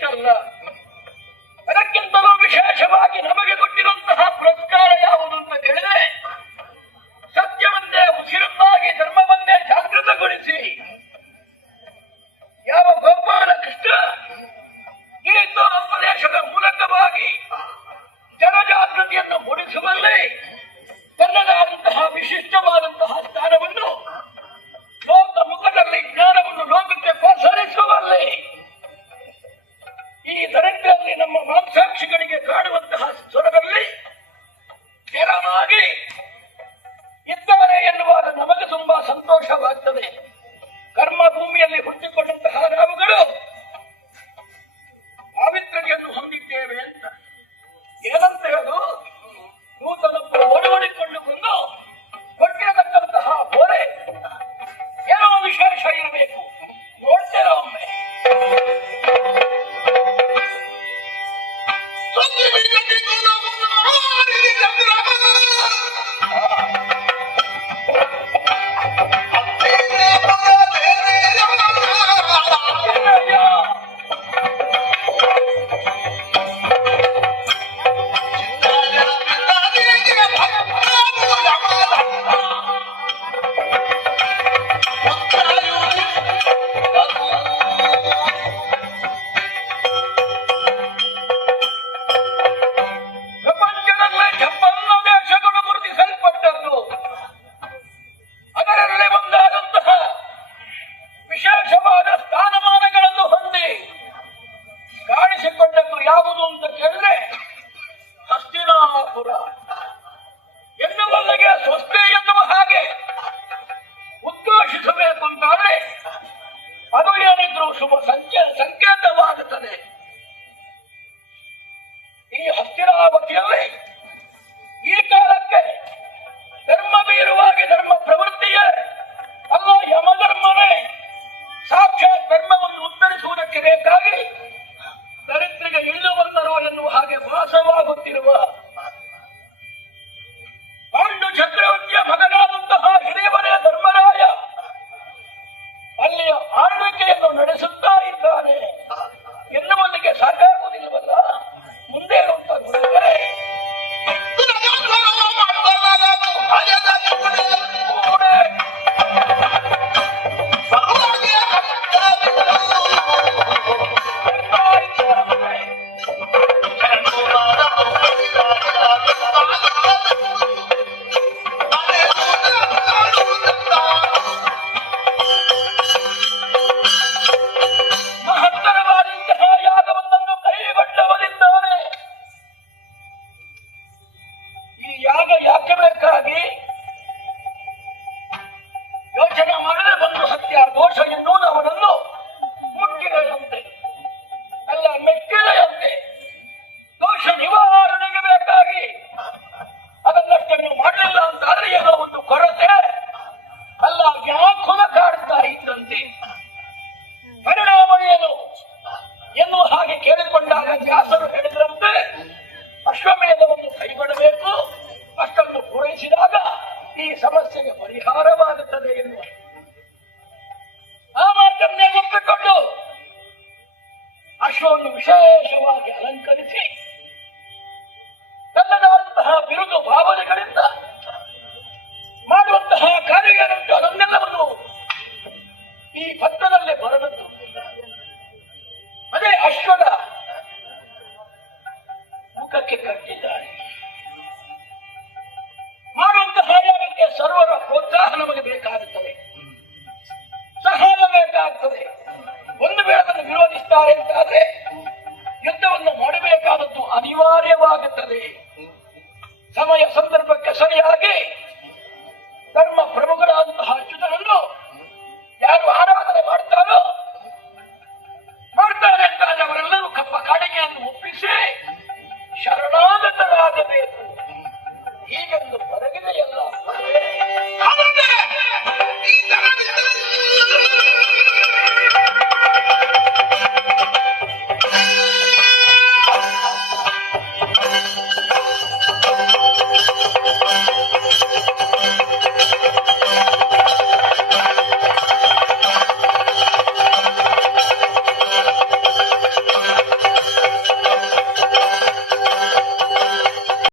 ಇಷ್ಟಲ್ಲ ಅದಕ್ಕಿಂತಲೂ ವಿಶೇಷವಾಗಿ ನಮಗೆ ಕೊಟ್ಟಿರುವಂತಹ ಪುರಸ್ಕಾರ ಯಾವುದು ಅಂತ ಕೇಳಿದ್ರೆ, ಸತ್ಯವನ್ನೇ ಉಸಿರನ್ನಾಗಿ ಧರ್ಮವನ್ನೇ ಜಾಗೃತಗೊಳಿಸಿ. ಯಾವ ಭಗವಾನ ಕೃಷ್ಣ ಈ ಉಪದೇಶದ ಮೂಲಕವಾಗಿ ಜನಜಾಗೃತಿಯನ್ನು ಮೂಡಿಸುವಲ್ಲಿ ತನ್ನದಾದಂತಹ ವಿಶಿಷ್ಟವಾದಂತಹ ಸ್ಥಾನವನ್ನು Thank you. Coba. ಹಾಗೆ ಯಾಕೆ ಬೇಕಾಗಿ ಯೋಚನೆ ಮಾಡದೆ ಬಂದು ಸತ್ಯ ದೋಷ ಇನ್ನೂ ಅವನನ್ನು ಮುಟ್ಟಿಗೆಯಂತೆ ಅಲ್ಲ ಮೆಟ್ಟಿಗೆಯಂತೆ ದೋಷ ನಿವಾರಣೆಗೆ ಬೇಕಾಗಿ ಅದನ್ನಷ್ಟನ್ನು ಮಾಡಲಿಲ್ಲ ಅಂತ ಏನೋ ಒಂದು ಕೊರತೆ. ಅಲ್ಲ ವ್ಯಾಕುಲ ಕಾಡ್ತಾ ಇದ್ದಂತೆ. ಪರಿಣಾಮ ಏನು? ಎನ್ನುವ ಹಾಗೆ ಕೇಳಿಕೊಂಡಾಗ ವ್ಯಾಸರು ಹೇಳಿದ್ರಂತೆ, ಅಶ್ವಮೇಧವನ್ನು ಕೈಗೊಳ್ಳಬೇಕು. ಈ ಸಮಸ್ಯೆಗೆ ಪರಿಹಾರವಾಗುತ್ತದೆ ಎನ್ನುವ. ಆ ಮಾತನ್ನೇ ಒಪ್ಪಿಕೊಂಡು ಅಶ್ವವನ್ನು ವಿಶೇಷವಾಗಿ ಅಲಂಕರಿಸಿ ತನ್ನದಾದಂತಹ ಬಿರುದು ಭಾವನೆಗಳಿಂದ ಮಾಡುವಂತಹ ಕಾರ್ಯಗಳುಂಟು ಅದನ್ನೆಲ್ಲವನ್ನು ಈ ಪತ್ರದಲ್ಲೇ ಬರೆದದ್ದು ಅದೇ ಅಶ್ವದ ಮುಖಕ್ಕೆ ಕಟ್ಟಿದ್ದಾರೆ. ಆಗ್ತದೆ ಒಂದು ವೇಳೆ ಅದನ್ನು ವಿರೋಧಿಸ್ತಾರೆ ಅಂತಾದ್ರೆ ಯುದ್ಧವನ್ನು ಮಾಡಬೇಕಾದದ್ದು ಅನಿವಾರ್ಯವಾಗುತ್ತದೆ. ಸಮಯ ಸಂದರ್ಭಕ್ಕೆ ಸರಿಯಾಗಿ ಧರ್ಮ ಪ್ರಭುಗಳಾದಂತಹ